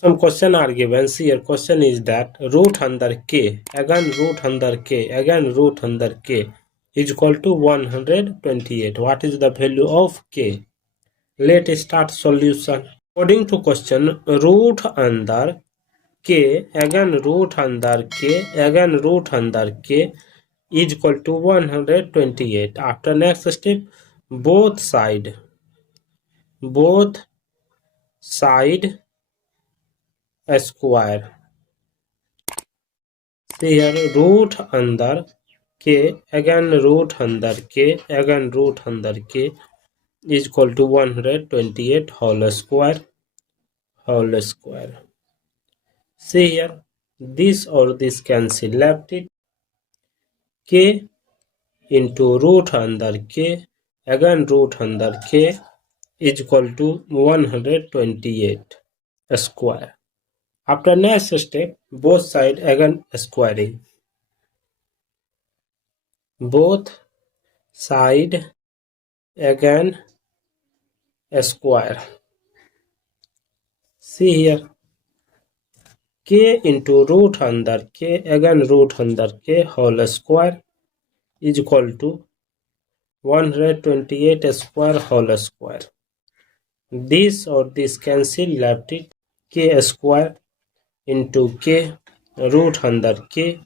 Some question are given. See here, question is that root under k, again root under k, again root under k is equal to 128. What is the value of k? Let's start solution. According to question, root under k, again root under k, again root under k is equal to 128. After next step, both side square. See here, root under k, again root under k, again root under k is equal to 128 whole square. See here, this or this cancel, left it k into root under k, again root under k is equal to 128 square. After next step, both side again squaring. Both side again square. See here, k into root under k, again root under k whole square is equal to 128 square whole square. This or this cancel, left it k square into k root under k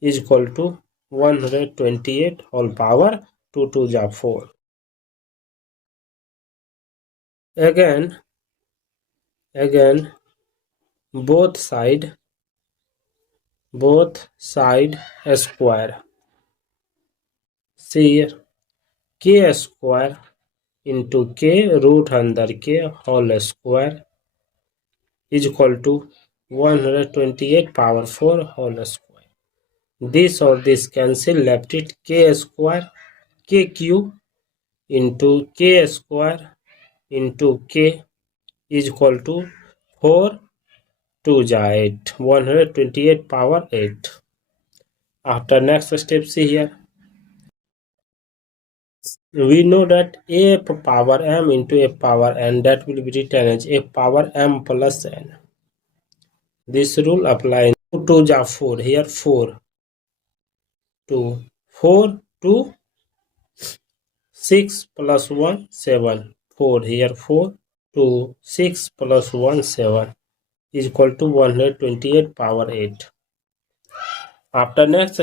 is equal to 128 whole power 2 2 ja 4. Again both side square. See here, k square into k root under k whole square is equal to 128 power 4 whole square. This or this cancel, left it k square k cube into k square into k is equal to 4 2 ja 8, 128 power 8. After next step, see here, we know that a power m into a power n, that will be written as a power m plus n. This rule applies. 2 2 ja 4, here 4 2 4 2 6 plus 1 7 4, here 4 2 6 plus 1 7 is equal to 128 power 8. After next,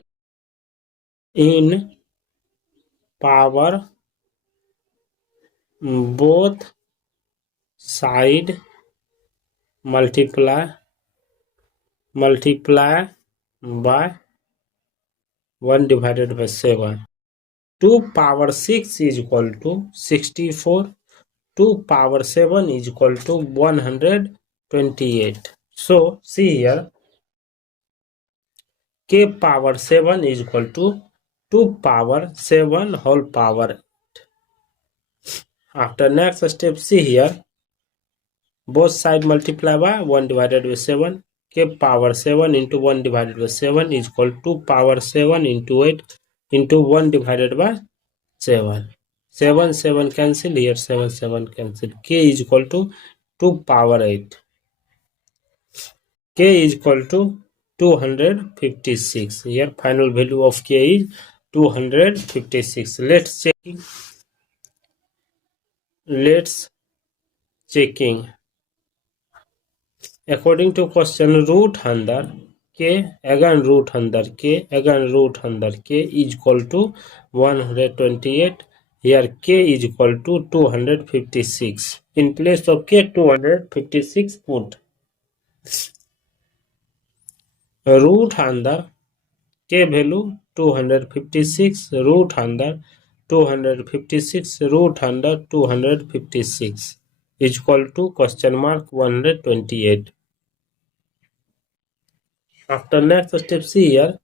in power both side multiply by 1 divided by 7. 2 power 6 is equal to 64. 2 power 7 is equal to 128. So see here, k power 7 is equal to 2 power 7 whole power 8. After next step, see here, both side multiply by 1 divided by 7. K power 7 into 1 divided by 7 is equal to power 7 into 8 into 1 divided by 7. 7 7 cancel, here 7 7 cancel. K is equal to 2 power 8. K is equal to 256. Here final value of k is 256. Let's checking. According to question, root under k, again root under k, again root under k is equal to 128. Here k is equal to 256. In place of k, 256 put. Root under k value 256, root under 256, root under 256 is equal to question mark 128. After next step, see here,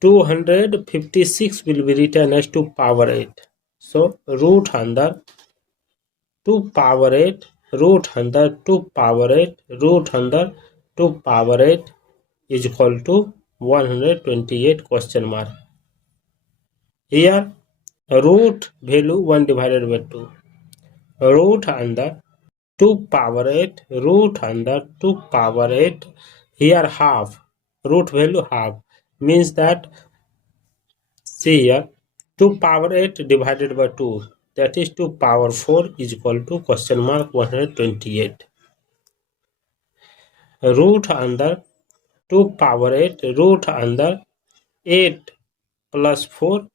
256 will be written as 2 power 8. So root under 2 power 8, root under 2 power 8, root under 2 power 8 is equal to 128 question mark. Here root value 1 divided by 2. Root under 2 power 8 root under 2 power 8. Here half, root value half, means that, see here, 2 power 8 divided by 2, that is 2 power 4 is equal to question mark 128. Root under 2 power 8, root under 8 plus 4,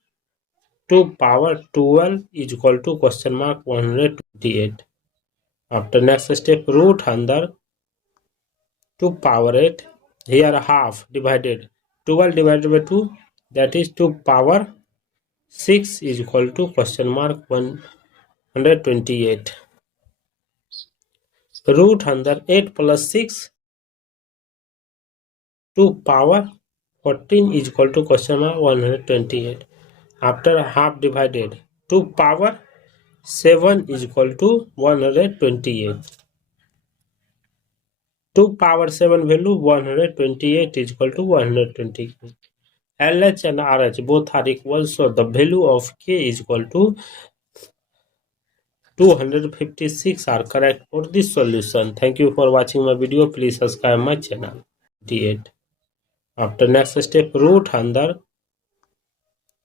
2 power 12 is equal to question mark 128. After next step, root under 2 power 8, here half divided 12 divided by 2, that is 2 power 6 is equal to question mark 128. Root under 8 plus 6, 2 power 14 is equal to question mark 128. After half divided, 2 power 7 is equal to 128. 2 power 7 value 128 is equal to 128. LH and RH both are equal, so the value of K is equal to 256 are correct for this solution. Thank you for watching my video. Please subscribe my channel. 28. After next step, root under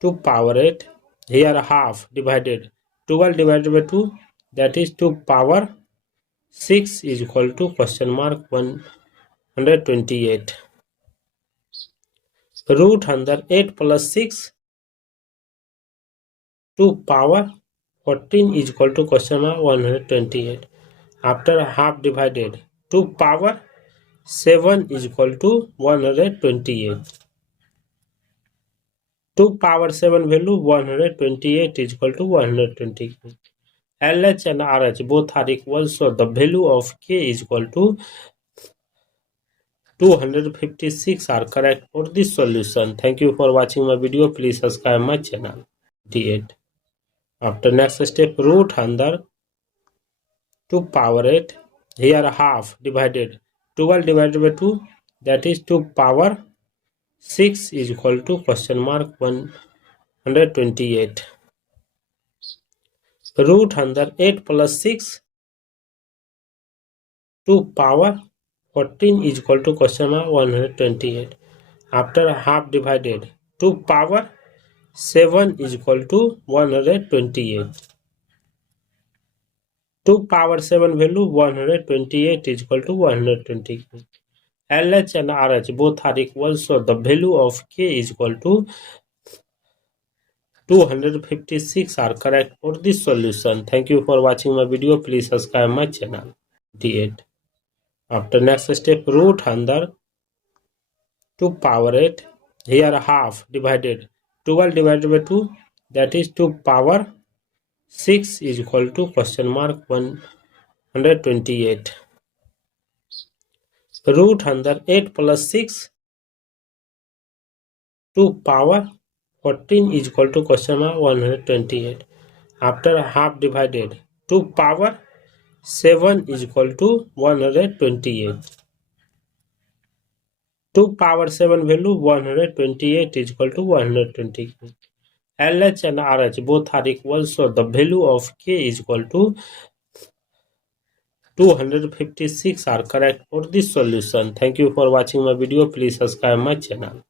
2 power 8, here half divided 12 divided by 2, that is 2 power 6 is equal to question mark 128. Root under 8 plus 6, 2 power 14 is equal to question mark 128. After half divided, 2 power 7 is equal to 128. 2 power 7 value 128 is equal to 128. LH and RH both are equal, so the value of K is equal to 256 are correct for this solution. Thank you for watching my video. Please subscribe my channel. 28. After next step, root under 2 power 8, here half divided 12 divided by 2, that is 2 power 6 is equal to question mark 128. Root under 8 plus 6, 2 power 14 is equal to question mark 128. After half divided, 2 power 7 is equal to 128. 2 power 7 value 128 is equal to 128. LH and RH both are equal, so the value of K is equal to 256 are correct for this solution. Thank you for watching my video. Please subscribe my channel. 28. After next step, root under 2 power 8, here half divided 12 divided by 2, that is 2 power 6 is equal to question mark 128. Root under 8 plus 6, 2 power 14 is equal to question mark 128. After half divided, 2 power 7 is equal to 128. 2 power 7 value 128 is equal to 128. LH and RH both are equal, so the value of K is equal to 256 are correct for this solution. Thank you for watching my video. Please subscribe my channel.